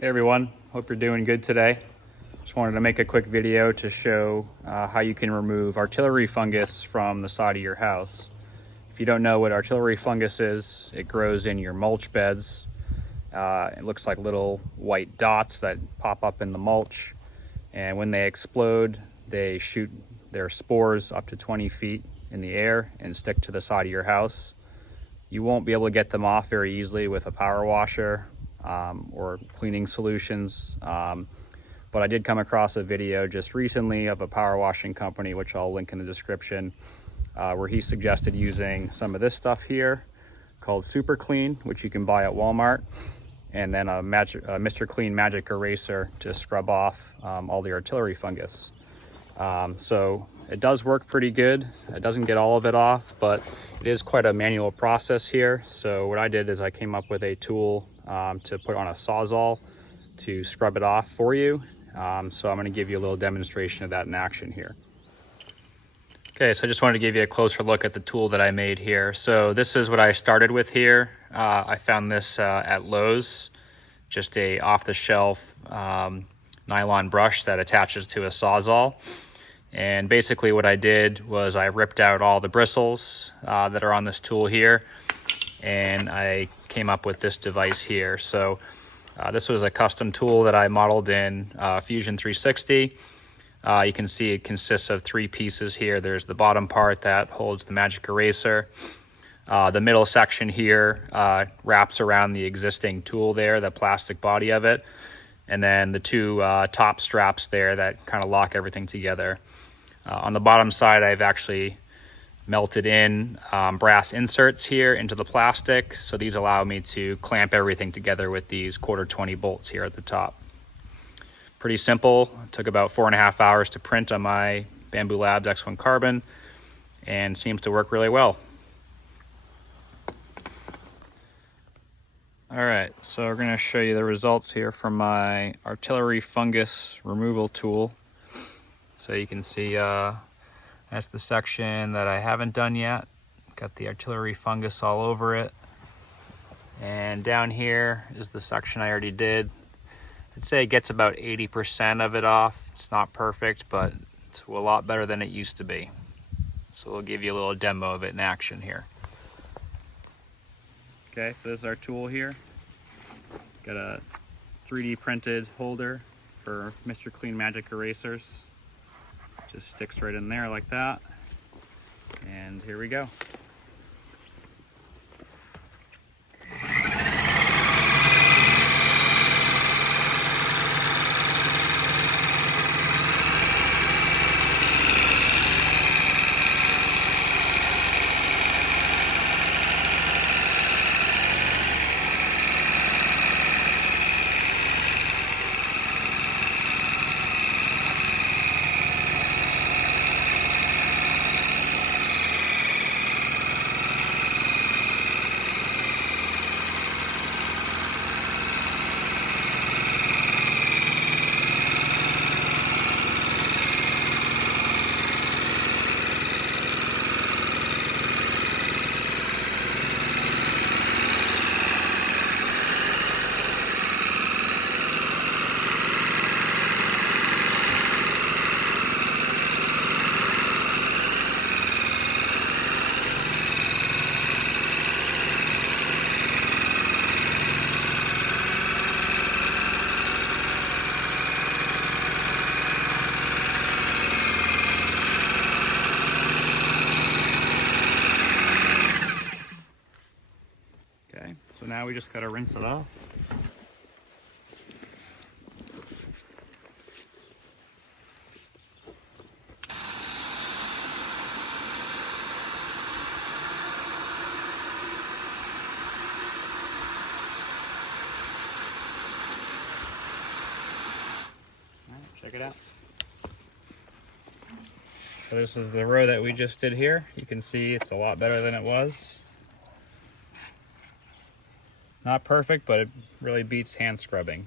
Hey everyone, hope you're doing good today. Just wanted to make a quick video to show how you can remove artillery fungus from the side of your house. If you don't know what artillery fungus is, it grows in your mulch beds. It looks like little white dots that pop up in the mulch, and when they explode, they shoot their spores up to 20 feet in the air and stick to the side of your house. You won't be able to get them off very easily with a power washer or cleaning solutions. But I did come across a video just recently of a power washing company, which I'll link in the description, where he suggested using some of this stuff here called Super Clean, which you can buy at Walmart, and then a Mr. Clean Magic Eraser to scrub off all the artillery fungus. So it does work pretty good. It doesn't get all of it off, but it is quite a manual process here. So what I did is I came up with a tool to put on a Sawzall to scrub it off for you. So I'm going to give you a little demonstration of that in action here. Okay, so I just wanted to give you a closer look at the tool that I made here. So this is what I started with here. I found this at Lowe's, just a off-the-shelf nylon brush that attaches to a Sawzall. And basically what I did was I ripped out all the bristles that are on this tool here, and I came up with this device here. So this was a custom tool that I modeled in Fusion 360. You can see it consists of three pieces here. There's the bottom part that holds the magic eraser. The middle section here wraps around the existing tool there, the plastic body of it. And then the two top straps there that kind of lock everything together. On the bottom side, I've actually melted in brass inserts here into the plastic. So these allow me to clamp everything together with these 1/4 bolts here at the top. Pretty simple. It took about 4.5 hours to print on my Bamboo Labs X1 Carbon, and seems to work really well. All right, so we're going to show you the results here from my artillery fungus removal tool. So you can see that's the section that I haven't done yet. Got the artillery fungus all over it. And down here is the section I already did. I'd say it gets about 80% of it off. It's not perfect, but it's a lot better than it used to be. So we'll give you a little demo of it in action here. Okay, so this is our tool here. Got a 3D printed holder for Mr. Clean Magic Erasers. Just sticks right in there like that. And here we go. Okay, so now we just gotta rinse it off. All right, check it out. So this is the row that we just did here. You can see it's a lot better than it was. Not perfect, but it really beats hand scrubbing.